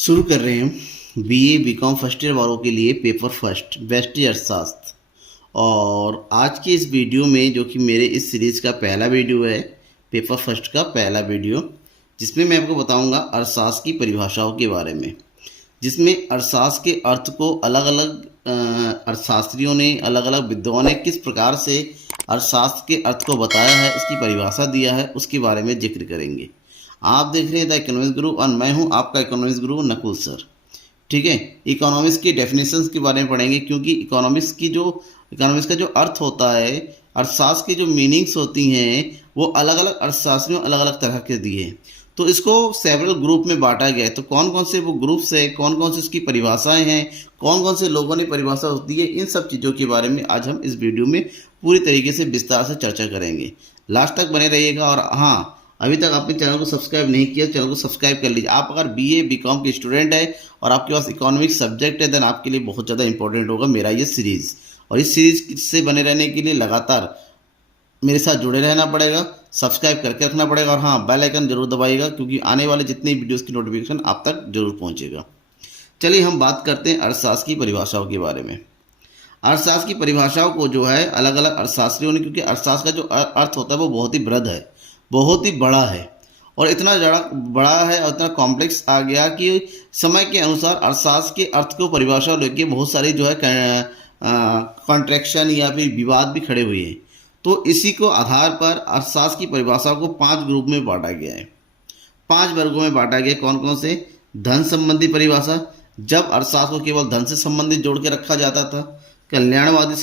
शुरू कर रहे हैं बीए बीकॉम फर्स्ट ईयर वालों के लिए पेपर फर्स्ट व्यष्टि अर्थशास्त्र। और आज की इस वीडियो में जो कि मेरे इस सीरीज़ का पहला वीडियो है, पेपर फर्स्ट का पहला वीडियो, जिसमें मैं आपको बताऊंगा अर्थशास्त्र की परिभाषाओं के बारे में, जिसमें अर्थशास्त्र के अर्थ को अलग अलग अर्थशास्त्रियों ने, अलग अलग विद्वानों ने किस प्रकार से अर्थशास्त्र के अर्थ को बताया है, इसकी परिभाषा दिया है, उसके बारे में जिक्र करेंगे। आप देख रहे हैं द इकोनॉमिक्स गुरु और मैं हूं आपका इकोनॉमिक्स गुरु नकुल सर। ठीक है, इकोनॉमिक्स की डेफिनेशंस के बारे में पढ़ेंगे, क्योंकि इकोनॉमिक्स का जो अर्थ होता है, अर्थशास्त्र की जो मीनिंग्स होती हैं, वो अलग अलग अर्थशास्त्र में अलग अलग तरह के दिए हैं। तो इसको सेवरल ग्रुप में बांटा गया है। तो कौन कौन से वो ग्रुप्स है, कौन कौन से इसकी परिभाषाएं हैं, कौन कौन से लोगों ने परिभाषा होती है, इन सब चीज़ों के बारे में आज हम इस वीडियो में पूरी तरीके से विस्तार से चर्चा करेंगे। लास्ट तक बने रहिएगा। और हाँ, अभी तक आपने चैनल को सब्सक्राइब नहीं किया, चैनल को सब्सक्राइब कर लीजिए। आप अगर बीए बीकॉम के स्टूडेंट है और आपके पास इकोनॉमिक्स सब्जेक्ट है, देन आपके लिए बहुत ज़्यादा इंपॉर्टेंट होगा मेरा ये सीरीज़। और इस सीरीज़ से बने रहने के लिए लगातार मेरे साथ जुड़े रहना पड़ेगा, सब्सक्राइब करके रखना पड़ेगा, और हाँ, बेल आइकन जरूर दबाइएगा, क्योंकि आने वाले जितनी वीडियोज़ की नोटिफिकेशन आप तक जरूर पहुँचेगा। चलिए हम बात करते हैं अर्थशास्त्र की परिभाषाओं के बारे में। अर्थशास्त्र की परिभाषाओं को जो है अलग अलग अर्थशास्त्रियों ने, क्योंकि अर्थशास्त्र का जो अर्थ होता है वो बहुत ही बृहद है, बहुत ही बड़ा है, और इतना बड़ा है और इतना कॉम्प्लेक्स आ गया कि समय के अनुसार अर्थशास्त्र के अर्थ को परिभाषा लेके बहुत सारी जो है कॉन्ट्रैक्शन या फिर विवाद भी खड़े हुए हैं। तो इसी को आधार पर अर्थशास्त्र की परिभाषा को 5 ग्रुप में बांटा गया है, 5 वर्गों में बांटा गया। कौन कौन से? धन संबंधी परिभाषा, जब अर्थशास्त्र को केवल धन से संबंधित जोड़ के रखा जाता था। कल्याणवादी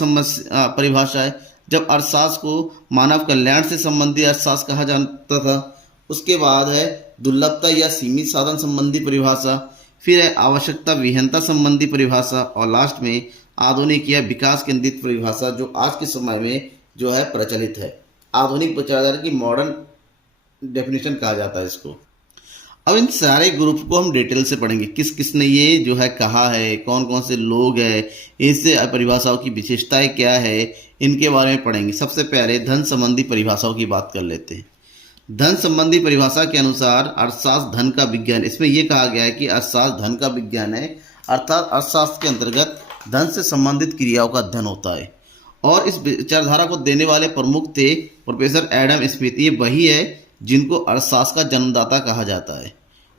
परिभाषा है, जब अर्थशास्त्र को मानव कल्याण से संबंधित अर्थशास्त्र कहा जाता था। उसके बाद है दुर्लभता या सीमित साधन संबंधी परिभाषा, फिर है आवश्यकता विहीनता संबंधी परिभाषा, और लास्ट में आधुनिक या विकास केंद्रित परिभाषा, जो आज के समय में जो है प्रचलित है। आधुनिक विचारधारा की मॉडर्न डेफिनेशन कहा जाता है इसको। अब इन सारे ग्रुप को हम डिटेल से पढ़ेंगे, किस किस ने ये जो है कहा है, कौन कौन से लोग हैं, इससे परिभाषाओं की विशेषताएं क्या है, इनके बारे में पढ़ेंगे। सबसे पहले धन संबंधी परिभाषाओं की बात कर लेते हैं। धन संबंधी परिभाषा के अनुसार अर्थशास्त्र धन का विज्ञान, इसमें यह कहा गया है कि अर्थशास्त्र धन का विज्ञान है, अर्थात अर्थशास्त्र के अंतर्गत धन से संबंधित क्रियाओं का अध्ययन होता है। और इस विचारधारा को देने वाले प्रमुख थे प्रोफेसर एडम स्मिथ। ये वही है जिनको अर्थशास्त्र का जन्मदाता कहा जाता है।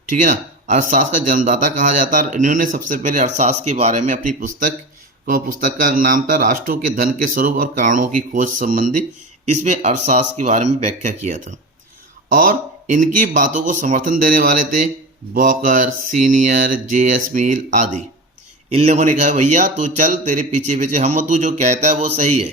ठीक है ना, अर्थशास्त्र का जन्मदाता कहा जाता है। इन्होंने सबसे पहले अर्थशास्त्र के बारे में अपनी पुस्तक का नाम था राष्ट्रों के धन के स्वरूप और कारणों की खोज संबंधी, इसमें अर्थशास्त्र के बारे में व्याख्या किया था। और इनकी बातों को समर्थन देने वाले थे वॉकर, सीनियर, जे.एस. मिल आदि। इन लोगों ने कहा भैया तू चल, तेरे पीछे पीछे हम, तू जो कहता है वो सही है।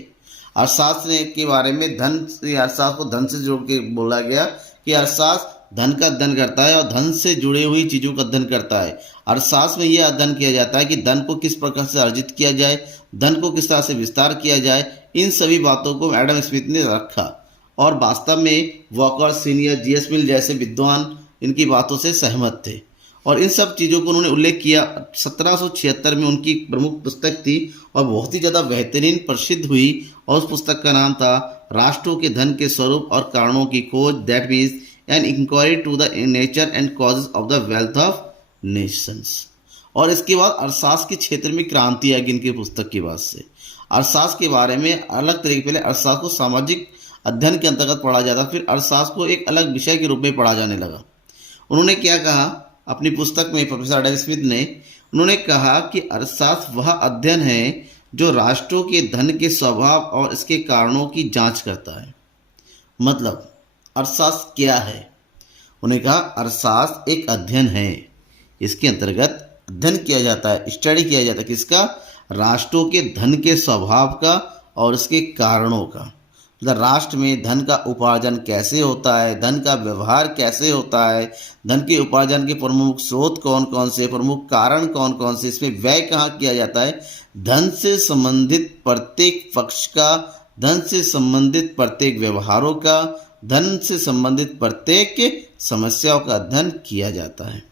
अर्थशास्त्र के बारे में अर्थशास्त्र को धन से जोड़ के बोला गया कि अर्थशास्त्र धन का अध्ययन करता है और धन से जुड़ी हुई चीज़ों का अध्ययन करता है। अर्थशास्त्र में यह अध्ययन किया जाता है कि धन को किस प्रकार से अर्जित किया जाए, धन को किस तरह से विस्तार किया जाए। इन सभी बातों को एडम स्मिथ ने रखा, और वास्तव में वॉकर, सीनियर, जी.एस. मिल जैसे विद्वान इनकी बातों से सहमत थे, और इन सब चीज़ों को उन्होंने उल्लेख किया। 1776 में उनकी प्रमुख पुस्तक थी और बहुत ही ज़्यादा बेहतरीन प्रसिद्ध हुई, और उस पुस्तक का नाम था राष्ट्रों के धन के स्वरूप और कारणों की खोज, that means an inquiry to the nature and causes of the wealth of nations. और इसके बाद अर्थशास्त्र के क्षेत्र में क्रांति आ गई इनकी पुस्तक के बाद से। अर्थशास्त्र के बारे में अलग तरीके, पहले अर्थशास्त्र को सामाजिक अध्ययन के अंतर्गत पढ़ा जाता, फिर अर्थशास्त्र को एक अलग विषय के रूप में पढ़ा जाने लगा। उन्होंने क्या कहा अपनी पुस्तक में, प्रोफेसर एडम स्मिथ ने, उन्होंने कहा कि अर्थशास्त्र वह अध्ययन है जो राष्ट्रों के धन के स्वभाव और इसके कारणों की जांच करता है। मतलब अर्थशास्त्र क्या है? उन्होंने कहा अर्थशास्त्र एक अध्ययन है, इसके अंतर्गत अध्ययन किया जाता है, स्टडी किया जाता है किसका? राष्ट्रों के धन के स्वभाव का और इसके कारणों का। मतलब राष्ट्र में धन का उपार्जन कैसे होता है, धन का व्यवहार कैसे होता है, धन के उपार्जन के प्रमुख स्रोत कौन कौन से, प्रमुख कारण कौन कौन से, इसमें व्यय कहाँ किया जाता है, धन से संबंधित प्रत्येक पक्ष का, धन से संबंधित प्रत्येक व्यवहारों का, धन से संबंधित प्रत्येक समस्याओं का अध्ययन किया जाता है।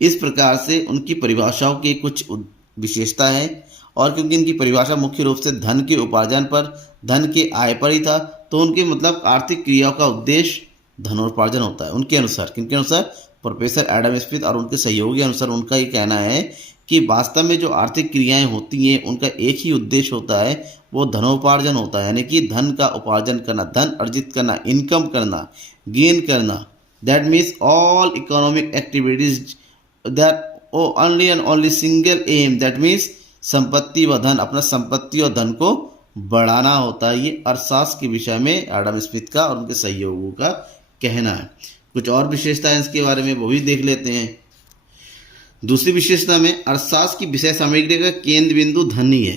इस प्रकार से उनकी परिभाषाओं की कुछ विशेषता है। और क्योंकि इनकी परिभाषा मुख्य रूप से धन के उपार्जन पर, धन के आय पर ही था, तो उनके मतलब आर्थिक क्रियाओं का उद्देश्य धनोपार्जन होता है उनके अनुसार। किनके अनुसार? प्रोफेसर एडम स्मिथ और उनके सहयोगी अनुसार उनका ये कहना है कि वास्तव में जो आर्थिक क्रियाएं होती हैं उनका एक ही उद्देश्य होता है, वो धनोपार्जन होता है, यानी कि धन का उपार्जन करना, धन अर्जित करना, इनकम करना, गेन करना। That means all economic activities that only and only single aim, that means संपत्ति व धन, अपना संपत्ति और धन को बढ़ाना होता है। ये अर्थशास्त्र के विषय में एडम स्मिथ का और उनके सहयोगियों का कहना है। कुछ और विशेषताएं इसके बारे में वो भी देख लेते हैं। दूसरी विशेषता में अर्थशास्त्र की विषय सामग्री का केंद्र बिंदु धन ही है,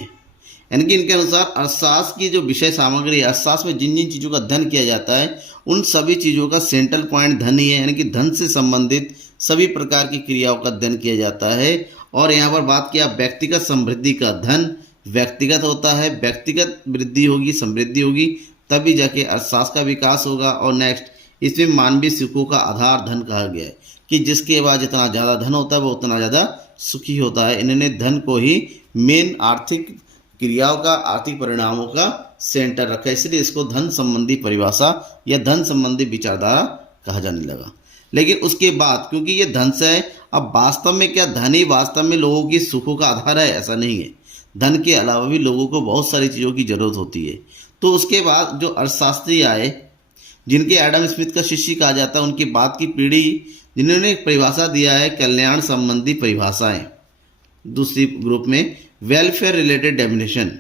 यानी कि इनके अनुसार अर्थशास्त्र की जो विषय सामग्री है, अर्थशास्त्र में जिन जिन चीज़ों का अध्ययन किया जाता है उन सभी चीज़ों का सेंट्रल पॉइंट धन ही है, यानी कि धन से संबंधित सभी प्रकार की क्रियाओं का अध्ययन किया जाता है। और यहाँ पर बात किया व्यक्तिगत समृद्धि का, धन व्यक्तिगत होता है, व्यक्तिगत वृद्धि होगी, समृद्धि होगी, तभी जाके अर्थशास्त्र का विकास होगा। और नेक्स्ट, इसमें मानवीय सुखों का आधार धन कहा गया है कि जिसके पास जितना ज़्यादा धन होता है वो उतना ज़्यादा सुखी होता है। इन्होंने धन को ही मेन आर्थिक क्रियाओं का, आर्थिक परिणामों का सेंटर रखा है, इसलिए इसको धन संबंधी परिभाषा या धन संबंधी विचारधारा कहा जाने लगा। लेकिन उसके बाद क्योंकि ये धन से है, अब वास्तव में क्या धन ही वास्तव में लोगों की सुखों का आधार है? ऐसा नहीं है। धन के अलावा भी लोगों को बहुत सारी चीज़ों की ज़रूरत होती है। तो उसके बाद जो अर्थशास्त्री आए, जिनके एडम स्मिथ का शिष्य कहा जाता है, उनकी बाद की पीढ़ी, जिन्होंने एक परिभाषा दिया है कल्याण संबंधी परिभाषाएं। दूसरी ग्रुप में वेलफेयर रिलेटेड डेफिनेशन।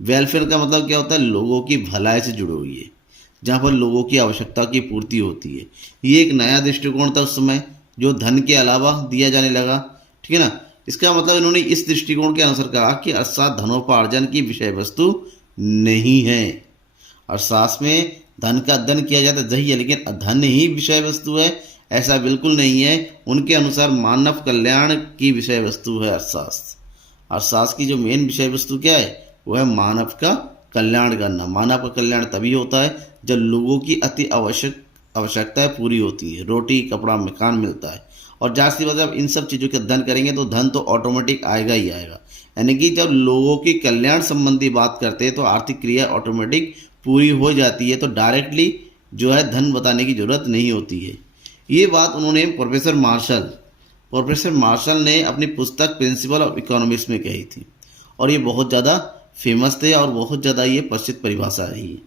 वेलफेयर का मतलब क्या होता है? लोगों की भलाई से जुड़ी हुई है, जहाँ पर लोगों की आवश्यकता की पूर्ति होती है। ये एक नया दृष्टिकोण था उस समय जो धन के अलावा दिया जाने लगा, ठीक है ना। इसका मतलब इन्होंने इस दृष्टिकोण के अनुसार कहा कि अर्थशास्त्र धनोपार्जन की विषय वस्तु नहीं है। अर्थशास्त्र में धन का अध्ययन किया जाता है सही है, लेकिन धन ही विषय वस्तु है ऐसा बिल्कुल नहीं है। उनके अनुसार मानव कल्याण की विषय वस्तु है अर्थशास्त्र। अर्थशास्त्र की जो मेन विषय वस्तु क्या है? वो है मानव का कल्याण करना। मानव का कल्याण तभी होता है जब लोगों की अति आवश्यकताएं पूरी होती है, रोटी कपड़ा मकान मिलता है। और जाहिर सी बात है, जब इन सब चीज़ों का अध्ययन करेंगे तो धन तो ऑटोमेटिक आएगा ही आएगा। यानी कि जब लोगों की कल्याण संबंधी बात करते हैं तो आर्थिक क्रिया ऑटोमेटिक पूरी हो जाती है, तो डायरेक्टली जो है धन बताने की ज़रूरत नहीं होती है। ये बात उन्होंने प्रोफेसर मार्शल ने अपनी पुस्तक प्रिंसिपल ऑफ इकोनॉमिक्स में कही थी, और ये बहुत ज़्यादा फेमस थे और बहुत ज़्यादा ये प्रसिद्ध परिभाषा रही है,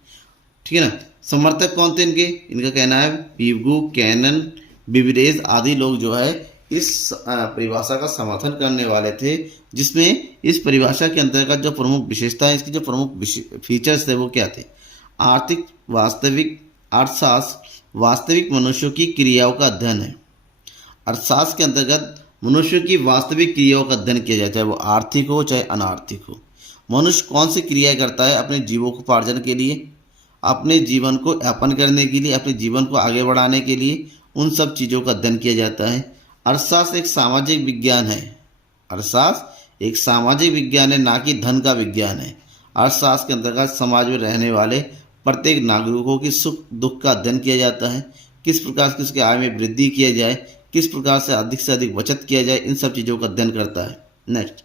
ठीक है ना। समर्थक कौन थे इनके? इनका कहना है पीवगू, कैनन, बिबरेज आदि लोग जो है इस परिभाषा का समर्थन करने वाले थे, जिसमें इस परिभाषा के अंतर्गत जो प्रमुख विशेषता है, इसकी जो प्रमुख फीचर्स थे वो क्या थे? अर्थशास्त्र वास्तविक मनुष्यों की क्रियाओं का अध्ययन है। अर्थशास्त्र के अंतर्गत मनुष्य की वास्तविक क्रियाओं का अध्ययन किया जाता है, वो आर्थिक हो चाहे अनार्थिक हो। मनुष्य कौन सी क्रियाएं करता है अपने जीवोपार्जन के लिए, अपने जीवन को यापन करने के लिए, अपने जीवन को आगे बढ़ाने के लिए, उन सब चीज़ों का अध्ययन किया जाता है। अर्थशास्त्र एक सामाजिक विज्ञान है। अर्थशास्त्र एक सामाजिक विज्ञान है, ना कि धन का विज्ञान है। अर्थशास्त्र के अंतर्गत समाज में रहने वाले प्रत्येक नागरिकों की सुख दुख का अध्ययन किया जाता है। किस प्रकार से उसके आय में वृद्धि किया जाए, किस प्रकार से अधिक बचत किया जाए, इन सब चीज़ों का अध्ययन करता है। नेक्स्ट,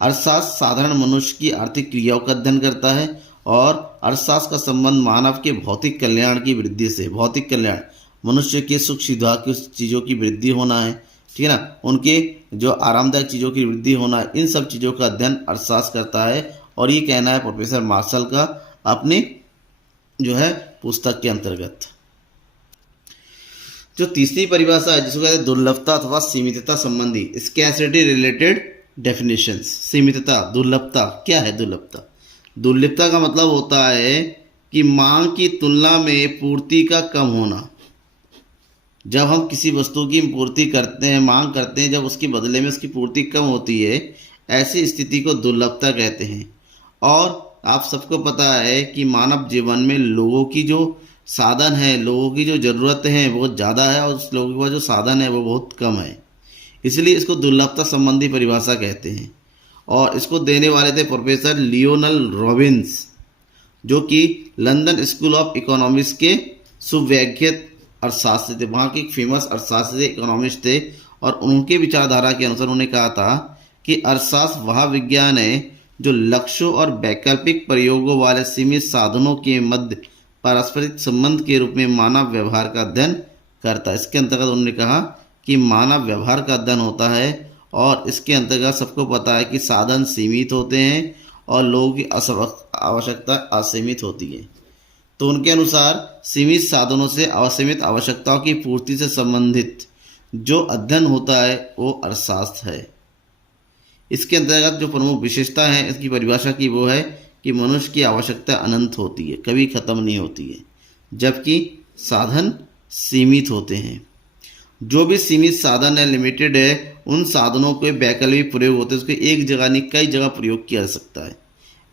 अर्थशास्त्र साधारण मनुष्य की आर्थिक क्रियाओं का अध्ययन करता है, और अर्थशास्त्र का संबंध मानव के भौतिक कल्याण की वृद्धि से, भौतिक कल्याण मनुष्य के सुख सुविधा की चीज़ों की वृद्धि होना है, ठीक है ना, उनके जो आरामदायक चीज़ों की वृद्धि होना है, इन सब चीज़ों का अध्ययन अर्थशास्त्र करता है। और ये कहना है प्रोफेसर मार्शल का अपनी जो है पुस्तक के अंतर्गत। जो तीसरी परिभाषा है जिसको कहते हैं दुर्लभता अथवा सीमितता संबंधी, स्कैर्सिटी रिलेटेड डेफिनेशंस। सीमितता, दुर्लभता, क्या है दुर्लभता? दुर्लभता का मतलब होता है कि मांग की तुलना में पूर्ति का कम होना। जब हम किसी वस्तु की पूर्ति करते हैं, मांग करते हैं, जब उसके बदले में उसकी पूर्ति कम होती है, ऐसी स्थिति को दुर्लभता कहते हैं। और आप सबको पता है कि मानव जीवन में लोगों की जो साधन है, लोगों की जो ज़रूरत है बहुत ज़्यादा है, और उस लोगों के पास जो साधन है वो बहुत कम है, इसलिए इसको दुर्लभता संबंधी परिभाषा कहते हैं। और इसको देने वाले थे प्रोफेसर लियोनल रॉबिन्स, जो कि लंदन स्कूल ऑफ इकोनॉमिक्स के सुविख्यात अर्थशास्त्री थे। वहाँ के एक फेमस अर्थशास्त्री इकोनॉमिस्ट थे, और उनके विचारधारा के अनुसार उन्होंने कहा था कि अर्थशास्त्र वह विज्ञान है जो लक्ष्यों और वैकल्पिक प्रयोगों वाले सीमित साधनों के मध्य पारस्परिक संबंध के रूप में मानव व्यवहार का अध्ययन करता है। इसके अंतर्गत उन्होंने कहा कि कि मानव व्यवहार का अध्ययन होता है और इसके अंतर्गत सबको पता है कि साधन सीमित होते हैं और लोगों की आवश्यकता असीमित होती है। तो उनके अनुसार सीमित साधनों से असीमित आवश्यकताओं की पूर्ति से संबंधित जो अध्ययन होता है वो अर्थशास्त्र है। इसके अंतर्गत जो प्रमुख विशेषता है इसकी परिभाषा की वो है कि मनुष्य की आवश्यकता अनंत होती है, कभी खत्म नहीं होती है, जबकि साधन सीमित होते हैं। जो भी सीमित साधन है, लिमिटेड है, उन साधनों के वैकल्पिक प्रयोग होते हैं, उसको एक जगह नहीं कई जगह प्रयोग किया जा सकता है।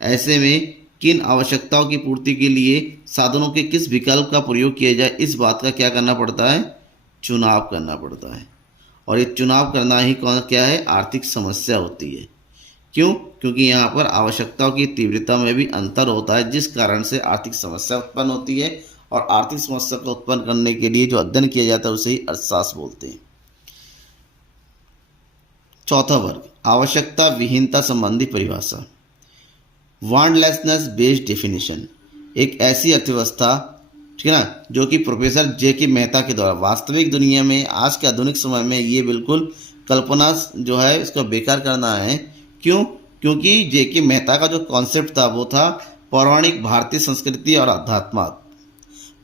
ऐसे में किन आवश्यकताओं की पूर्ति के लिए साधनों के किस विकल्प का प्रयोग किया जाए, इस बात का क्या करना पड़ता है, चुनाव करना पड़ता है। और ये चुनाव करना ही क्या है, आर्थिक समस्या होती है। क्यों? क्योंकि यहाँ पर आवश्यकताओं की तीव्रता में भी अंतर होता है, जिस कारण से आर्थिक समस्या उत्पन्न होती है। और आर्थिक समस्या को उत्पन्न करने के लिए जो अध्ययन किया जाता है उसे ही अर्थशास्त्र बोलते हैं। चौथा वर्ग, आवश्यकता विहीनता संबंधी परिभाषा। वांटलेसनेस बेस्ड डेफिनेशन, एक ऐसी अर्थव्यवस्था, ठीक है ना, जो कि प्रोफेसर जे.के. मेहता के द्वारा वास्तविक दुनिया में आज के आधुनिक समय में ये बिल्कुल कल्पना जो है इसको बेकार करना है। क्यों? क्योंकि जे.के. मेहता का जो कॉन्सेप्ट था वो था पौराणिक भारतीय संस्कृति और अध्यात्म।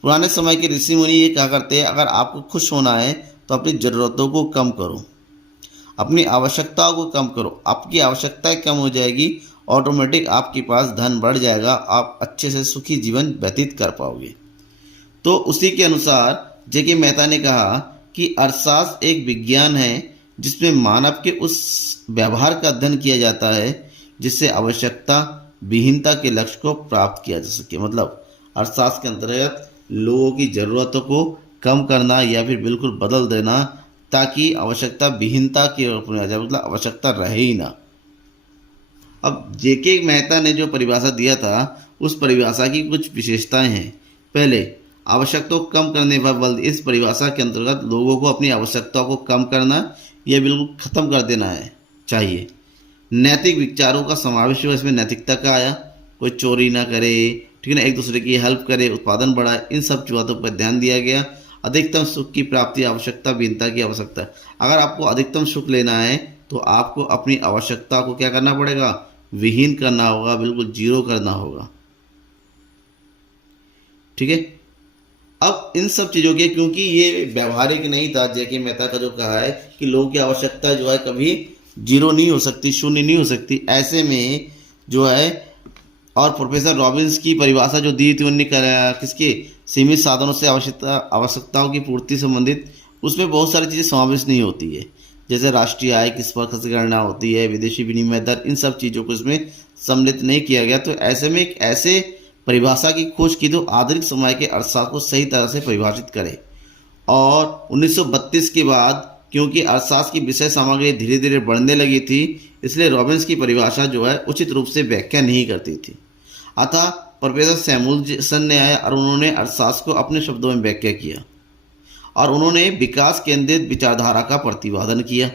पुराने समय के ऋषि मुनि ये कहा करते हैं, अगर आपको खुश होना है तो अपनी ज़रूरतों को कम करो, अपनी आवश्यकताओं को कम करो। आपकी आवश्यकताएं कम हो जाएगी, ऑटोमेटिक आपके पास धन बढ़ जाएगा, आप अच्छे से सुखी जीवन व्यतीत कर पाओगे। तो उसी के अनुसार जे.के. मेहता ने कहा कि अर्थशास्त्र एक विज्ञान है जिसमें मानव के उस व्यवहार का अध्ययन किया जाता है जिससे आवश्यकता विहीनता के लक्ष्य को प्राप्त किया जा सके। मतलब अर्थशास्त्र के अंतर्गत लोगों की ज़रूरतों को कम करना या फिर बिल्कुल बदल देना ताकि आवश्यकता विहीनता के रूप में आ जाए, मतलब आवश्यकता रहे ही ना। अब जे.के. मेहता ने जो परिभाषा दिया था उस परिभाषा की कुछ विशेषताएं हैं। पहले, आवश्यकताओं को कम करने पर बल। इस परिभाषा के अंतर्गत लोगों को अपनी आवश्यकताओं को कम करना या बिल्कुल ख़त्म कर देना है चाहिए। नैतिक विचारों का समावेश हुआ, इसमें नैतिकता का आया, कोई चोरी ना करे, ठीक है ना, एक दूसरे की हेल्प करे, उत्पादन बढ़ाए, इन सब बातों पर ध्यान दिया गया। अधिकतम सुख की प्राप्ति, आवश्यकता विहीनता की आवश्यकता। अगर आपको अधिकतम सुख लेना है तो आपको अपनी आवश्यकता को क्या करना पड़ेगा, विहीन करना होगा, बिल्कुल जीरो करना होगा। ठीक है। अब इन सब चीज़ों के, क्योंकि ये व्यवहारिक नहीं था, जे.के. मेहता का जो कहा है कि लोगों की आवश्यकता जो है कभी जीरो नहीं हो सकती, शून्य नहीं हो सकती। ऐसे में जो है, और प्रोफेसर रॉबिन्स की परिभाषा जो दी थी उन्होंने किसके, सीमित साधनों से आवश्यकताओं की पूर्ति संबंधित, उसमें बहुत सारी चीज़ें समावेश नहीं होती है, जैसे राष्ट्रीय आय किस पर खर्च करना होती है, विदेशी विनिमय दर, इन सब चीज़ों को इसमें सम्मिलित नहीं किया गया। तो ऐसे में एक ऐसे परिभाषा की खोज की तो आधुनिक समय के अर्थशास्त्र को सही तरह से परिभाषित करे। और 1932 के बाद क्योंकि अर्थशास्त्र की विषय सामग्री धीरे धीरे बढ़ने लगी थी, इसलिए रॉबिन्स की परिभाषा जो है उचित रूप से व्याख्या नहीं करती थी। अतः प्रोफेसर सैमुअल्सन ने आया और उन्होंने अर्थशास्त्र को अपने शब्दों में व्याख्या किया और उन्होंने विकास केंद्रित विचारधारा का प्रतिपादन किया।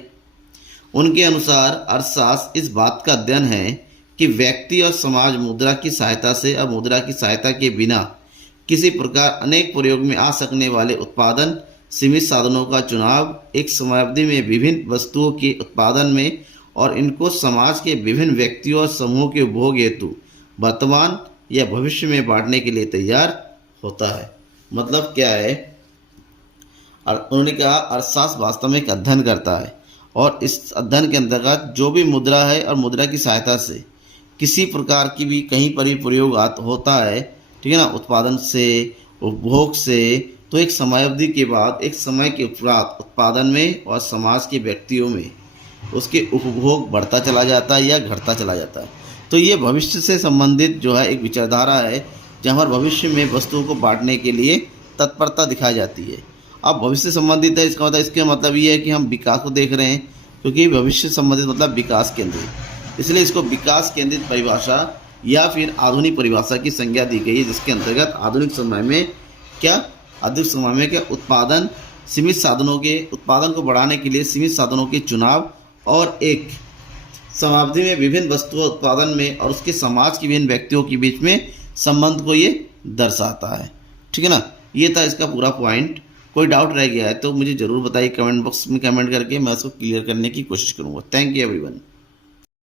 उनके अनुसार अर्थशास्त्र इस बात का अध्ययन है कि व्यक्ति और समाज मुद्रा की सहायता से और मुद्रा की सहायता के बिना किसी प्रकार अनेक प्रयोग में आ सकने वाले उत्पादन, सीमित साधनों का चुनाव, एक समयावधि में विभिन्न वस्तुओं के उत्पादन में और इनको समाज के विभिन्न व्यक्तियों और समूहों के उपभोग हेतु वर्तमान या भविष्य में बांटने के लिए तैयार होता है। मतलब क्या है, उन्होंने कहा अर्थशास्त्र वास्तव में एक अध्ययन करता है और इस अध्ययन के अंतर्गत जो भी मुद्रा है और मुद्रा की सहायता से किसी प्रकार की भी कहीं पर भी प्रयोग होता है, ठीक है ना, उत्पादन से, उपभोग से, तो एक समयावधि के बाद, एक समय के उपरांत उत्पादन में और समाज के व्यक्तियों में उसके उपभोग बढ़ता चला जाता है या घटता चला जाता है। तो ये भविष्य से संबंधित जो है एक विचारधारा है जहाँ पर भविष्य में वस्तुओं को बांटने के लिए तत्परता दिखाई जाती है। अब भविष्य से संबंधित है, इसका मतलब ये है कि हम विकास को देख रहे हैं, क्योंकि भविष्य संबंधित मतलब विकास केंद्रित, इसलिए इसको विकास केंद्रित परिभाषा या फिर आधुनिक परिभाषा की संज्ञा दी गई है, जिसके अंतर्गत आधुनिक समय में क्या उत्पादन, सीमित साधनों के उत्पादन को बढ़ाने के लिए सीमित साधनों के चुनाव और एक समावधि में विभिन्न वस्तुओं उत्पादन में और उसके समाज के विभिन्न व्यक्तियों के बीच में संबंध को ये दर्शाता है। ठीक है ना, ये था इसका पूरा पॉइंट। कोई डाउट रह गया है तो मुझे ज़रूर बताइए कमेंट बॉक्स में कमेंट करके, मैं उसको क्लियर करने की कोशिश करूँगा। Thank you everyone.